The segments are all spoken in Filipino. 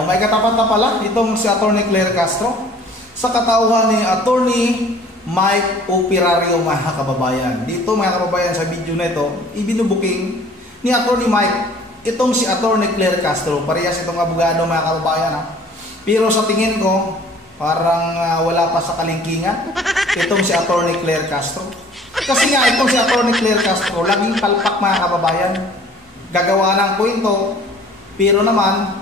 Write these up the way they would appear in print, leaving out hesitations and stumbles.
Ayan, may katapat na pala itong si Atty. Claire Castro sa katauhan ni Atty. Mike Operario, mga kababayan. Dito mga kababayan, sa video na ito, ibinubuking ni Atty. Mike itong si Atty. Claire Castro. Parehas itong abogado, mga kababayan, ha? Pero sa tingin ko, parang wala pa sa kalingkingan itong si Atty. Claire Castro. Kasi nga itong si Atty. Claire Castro, laging palpak, mga kababayan. Gagawa ng kwento, pero naman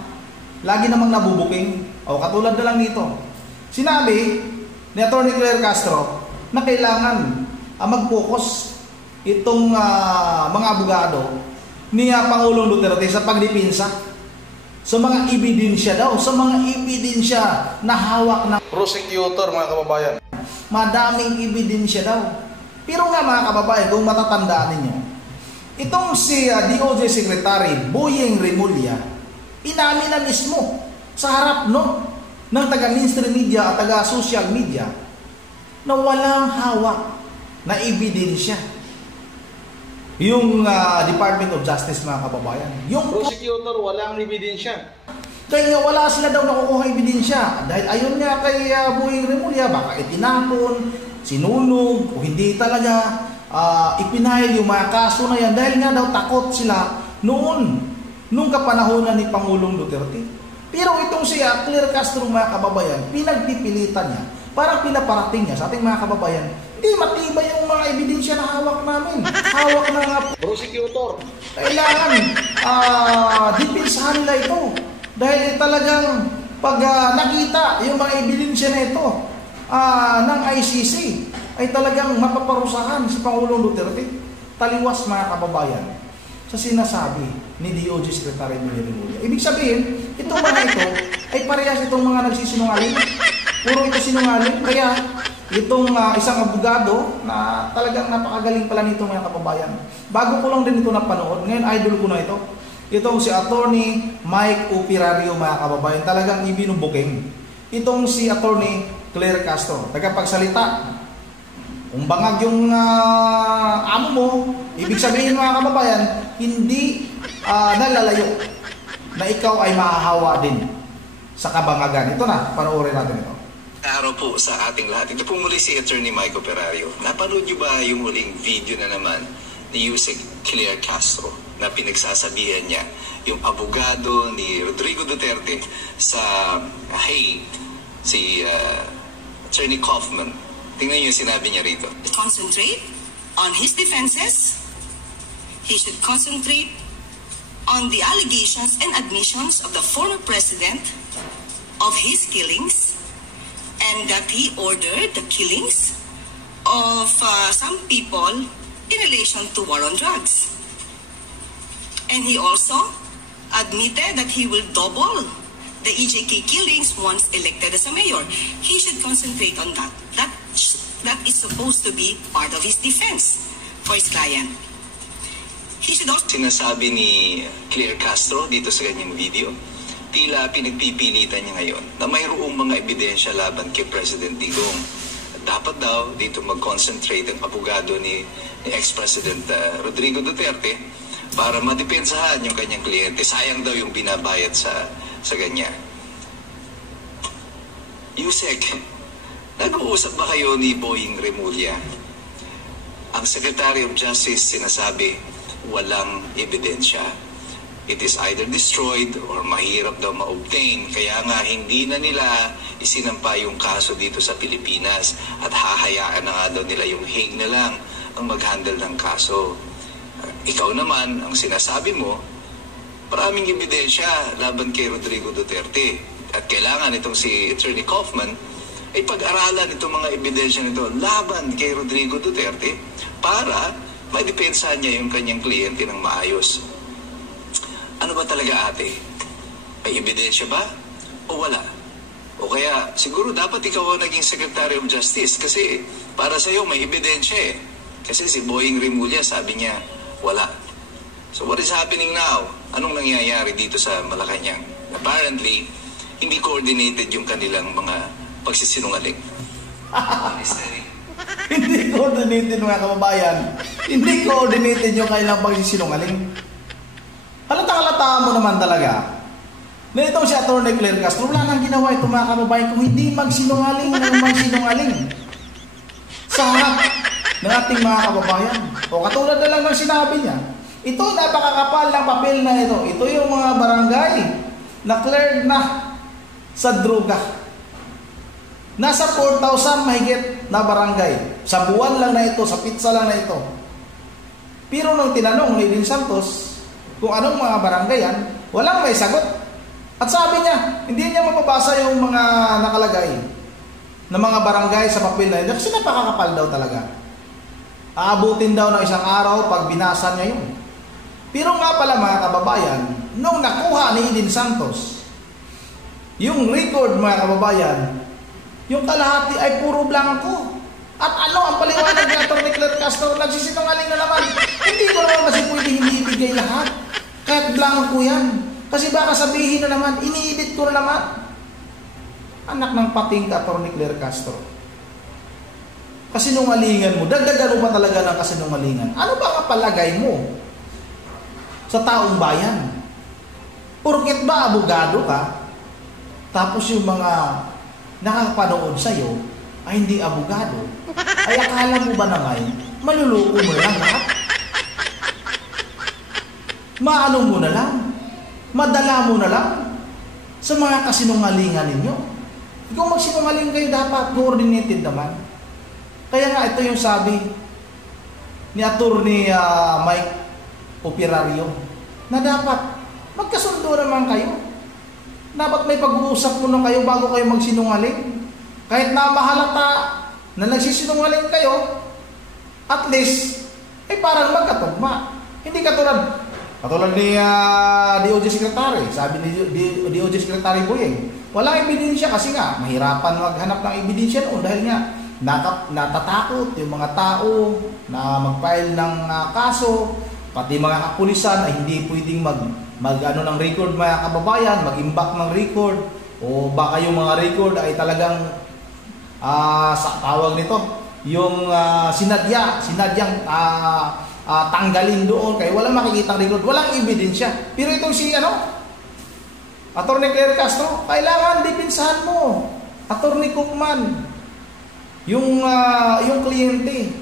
lagi namang nabubuking. O katulad na lang nito. Sinabi ni Atty. Claire Castro na kailangan mag-focus itong mga abogado ni Pangulong Duterte sa pagdepensa sa mga ebidensya daw, sa mga ebidensya na hawak ng prosecutor, mga kababayan. Madaming ebidensya daw. Pero nga, mga kababayan, kung matatandaan ninyo, itong si DOJ Secretary Boyeng Remulla, inamin na mismo sa harap ng taga-mainstream media at taga-social media na walang hawak na ebidensya yung Department of Justice, mga kababayan. Yung prosecutor walang ebidensya. Kaya wala sila daw nakukuha ebidensya. Dahil ayon nga kay Boyeng Remulla, baka itinapon, sinunog, o hindi talaga ipinahil yung mga kaso na yan. Dahil nga daw takot sila nung kapanahonan ni Pangulong Duterte. Pero itong siya, Claire Castro, mga kababayan, pinagpipilitan niya, parang pinaparating niya sa ating mga kababayan, hindi matibay yung mga ebidensya na hawak namin. Hawak ng prosecutor. Kailangan depensahan nila ito. Dahil talagang pag nakita yung mga ebidensya na ito ng ICC, ay talagang mapaparusahan si Pangulong Duterte. Taliwas, mga kababayan, sa sinasabi ni DOJ Secretary Boyeng Remulla. Ibig sabihin, itong mga ito ay parehas itong mga nagsisinungaling. Puro ito sinungaling. Kaya itong isang abogado na talagang napakagaling pala nito, mga kababayan. Bago ko lang din ito napanood, ngayon idol ko na ito. Itong si Atty. Mike Operario, mga kababayan, talagang ibinubuking. Itong si Atty. Claire Castro, tagapagsalita. Kung bangag yung amo mo, ibig sabihin, mga kababayan, hindi nalalayo na ikaw ay mahahawa din sa kabangagan. Ito na, panoorin natin ito. Araw po sa ating lahat. Ito po muli si Atty. Mike Operario. Napanood niyo ba yung muling video na naman ni Yusek Claire Castro na pinagsasabihan niya yung abogado ni Rodrigo Duterte sa si Attorney Kaufman? Tingnan niyo yung sinabi niya rito. Concentrate on his defenses. He should concentrate on the allegations and admissions of the former president of his killings, and that he ordered the killings of some people in relation to war on drugs. And he also admitted that he will double the EJK killings once elected as a mayor. He should concentrate on that. That is supposed to be part of his defense for his client. He should also... Sinasabi ni Claire Castro dito sa kanyang video, tila pinagpipilitan niya ngayon na mayroong mga ebidensya laban kay President Digong. Dapat daw dito mag-concentrate ang abogado ni ex-President Rodrigo Duterte para madepensahan yung kanyang kliyente. Sayang daw yung binabayad sa kanya. Yusek, nag-uusap ba kayo ni Boyeng Remulla? Ang Secretary of Justice sinasabi, walang ebidensya. It is either destroyed or mahirap daw ma-obtain. Kaya nga hindi na nila isinampa yung kaso dito sa Pilipinas at hahayaan na nga daw nila yung Hague na lang ang mag-handle ng kaso. Ikaw naman, ang sinasabi mo, maraming ebidensya laban kay Rodrigo Duterte. At kailangan itong si Attorney Kaufman ay pag-aralan itong mga ebidensya nito laban kay Rodrigo Duterte para maidepensahan niya yung kanyang kliyente ng maayos. Ano ba talaga, ate? May ebidensya ba? O wala? O kaya, siguro dapat ikaw ang naging Secretary of Justice kasi para sa'yo may ebidensya eh. Kasi si Boyeng Remulla sabi niya, wala. So what is happening now? Anong nangyayari dito sa Malacanang? Apparently, hindi coordinated yung kanilang mga pagsisinungaling. Hindi coordinated, mga kababayan. Hindi coordinated yung kailang pagsisinungaling. Halata mo naman talaga Na itong si Atty. Claire Castro, wala nang ginawa ito mga kababayan kung hindi magsinungaling ng magsinungaling sa harap ng ating mga kababayan. O katulad na lang ng sinabi niya, ito napakakapal ng papel na ito. Ito yung mga barangay na cleared na sa droga. Nasa 4,000 mahigit na barangay. Sa buwan lang na ito, sa pizza lang na ito. Pero nung tinanong ni Edwin Santos kung anong mga barangay yan, walang may sagot. At sabi niya, hindi niya mapabasa yung mga nakalagay na mga barangay sa papel na yun. Kasi napakakapal daw talaga. Aabutin daw ng isang araw pag binasa niya yun. Pero nga pala mga kababayan, nung nakuha ni Edwin Santos, yung record mga kababayan, yung kalahati ay puro blanco. At ano ang paliwanag ni Atty. Claire Castro? Nagsisinungaling na naman. Hindi ko naman kasi pwede hindi ibigay lahat. Kahit blanco yan. Kasi baka sabihin na naman, ini-edit ko na naman. Anak ng pating ka, Atty. Claire Castro. Kasinungalingan mo. Dagdagan mo pa talaga ng kasinungalingan. Ano ba ang palagay mo sa taong bayan? Porket ba abogado ka, tapos yung mga nakakapanood sa'yo ay hindi abogado, ay akala mo ba na ngayon, maluluko mo lang lahat? Maano mo na lang? Madala mo na lang sa mga kasinungalingan ninyo. Kung magsinungaling kayo, dapat coordinated naman. Kaya nga ito yung sabi ni Atty. Mike Operario na dapat magkasundo naman kayo. Dapat may pag-uusap muna kayo bago kayo magsinungaling. Kahit na mahalata na nagsisinungaling kayo, at least ay parang magkatugma. Hindi katulad ni DOJ Secretary. Sabi ni DOJ Secretary Boyeng, walang ebidensya kasi nga mahirapan maghanap ng ebidensya noon dahil nga natatakot yung mga tao na mag-file ng kaso, pati mga kapulisan ay hindi pwedeng mag-ano ng record mga kababayan, mag-imbak ng record, o baka yung mga record ay talagang sa tawag nito, yung sinadyang tanggalin doon kaya walang makikitang record, walang ebidensya. Pero itong si Atty. Claire Castro, kailangan dipinsahan mo, Atty. Cookman, yung kliyente,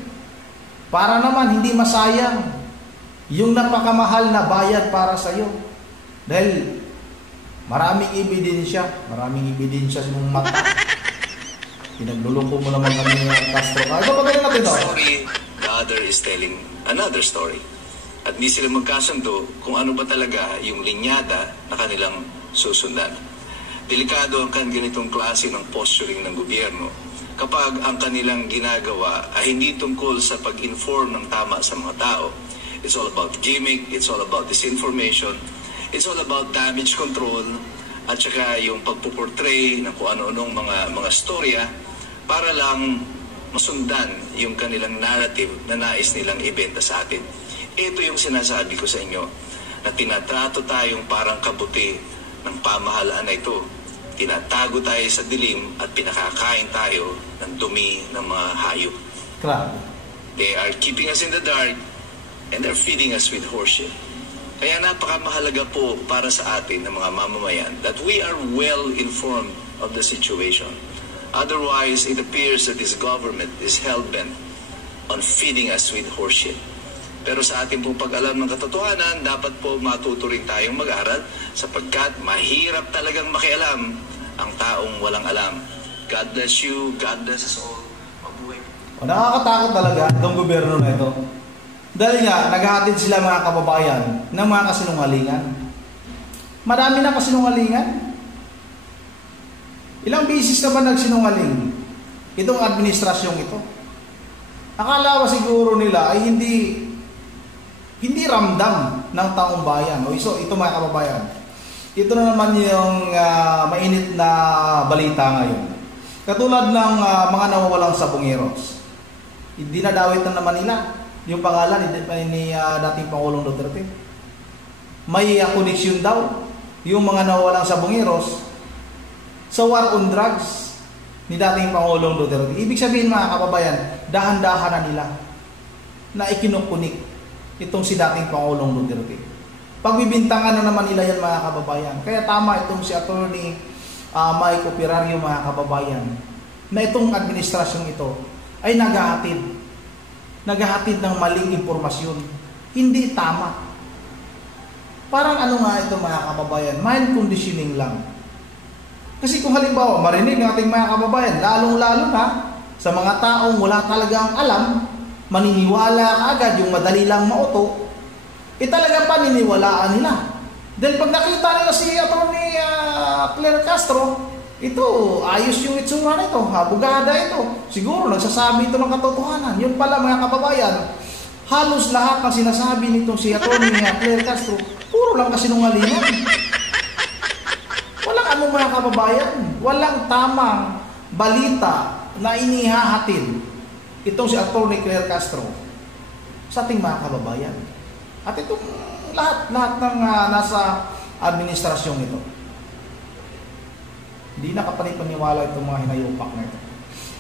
para naman hindi masayang yung napakamahal na bayad para sa iyo. Dahil maraming ebidensya sa mong mata. Pinaglulungko mo naman kami ng Castro. Ito pa rin natin ito. Story, the other is telling another story. At di sila magkasundo kung ano ba talaga yung linyada na kanilang susundan. Delikado ang ganitong klase ng posturing ng gobyerno kapag ang kanilang ginagawa ay hindi tungkol sa pag-inform ng tama sa mga tao. It's all about gimmick, it's all about disinformation, it's all about damage control, at saka yung pagpuportray ng kung ano-anong mga storya para lang masundan yung kanilang narrative na nais nilang ibenta sa atin. Ito yung sinasabi ko sa inyo, na tinatrato tayong parang kabuti ng pamahalaan na ito. Tinatago tayo sa dilim at pinakakain tayo ng dumi ng mga hayop. Grabe. They are keeping us in the dark and they're feeding us with horseshit. Kaya napakamahalaga po para sa atin ng mga mamamayan that we are well informed of the situation. Otherwise, it appears that this government is hell-bent on feeding us with horseshit. Pero sa ating pong pag-alam ng katotohanan, dapat po matuto rin tayong mag-aral sapagkat mahirap talagang makialam ang taong walang alam. God bless you, God bless us all. Mabuhay. Nakakatakot talaga itong gobyerno na ito. Dahil nga, naghahatid sila mga kababayan ng mga kasinungalingan. Marami na kasinungalingan. Ilang bisis na ba nagsinungaling itong administrasyong ito? Akala ba siguro nila ay hindi ramdam ng taong bayan. O ito mga kababayan, ito na naman yung mainit na balita ngayon. Katulad ng mga nawawalang sabongeros. Dinadawit na naman nila yung pangalan ni dating Pangulong Duterte. May koneksyon daw yung mga nawawalang sabongeros sa war on drugs ni dating Pangulong Duterte. Ibig sabihin mga kababayan, dahan-dahan na nila na ikinukunik itong si dating Pangulong Duterte. pagbibintangan na naman nila yan mga kababayan. Kaya tama itong si Attorney Mike Operario mga kababayan, na itong administrasyon ito ay naghahatid ng maling impormasyon. Hindi tama. Parang ano nga ito mga kababayan, mind conditioning lang. Kasi kung halimbawa marinig ng ating mga kababayan, lalong-lalo na sa mga taong wala talagang alam, maniniwala agad yung madali lang mauto, talagang paniniwalaan nila. Dahil pag nakita nila si Attorney Claire Castro, ito, ayos yung itsura nito, abogada ito. Siguro nagsasabi ito ng katotohanan. Yun pala mga kababayan, halos lahat ng sinasabi nitong si Attorney Claire Castro, puro lang kasinungalingan. Walang ano mga kababayan, walang tamang balita na inihahatid itong si Attorney Claire Castro sa ating mga kababayan. At itong lahat ng nasa administrasyong ito. Hindi nakapanipaniwala itong mga hinayupak na ito.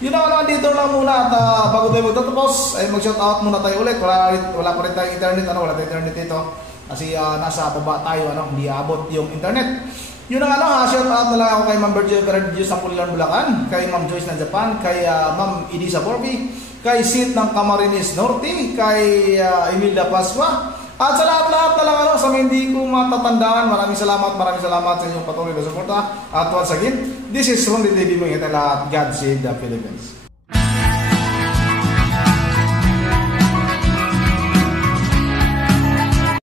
Yun na naman dito lang muna at bago tayo magtatapos, ay mag-shoutout muna tayo ulit. Wala pa rin tayong internet, wala tayong internet dito. Kasi nasa baba tayo, hindi abot yung internet. Yun ang shoutout na lang ako kay Ma'am Virgil Perez ng Pulilan, Bulacan, kay Ma'am Joyce ng Japan, kay Ma'am Edisa Borby, kay Sid ng Camarines Norte, kay Emilia Pasua, at sa lahat-lahat na lang sa hindi ko matatandaan. Maraming salamat sa inyong patuloy na suporta. At once again, this is Ron TV, mga lahat. God save the Philippines.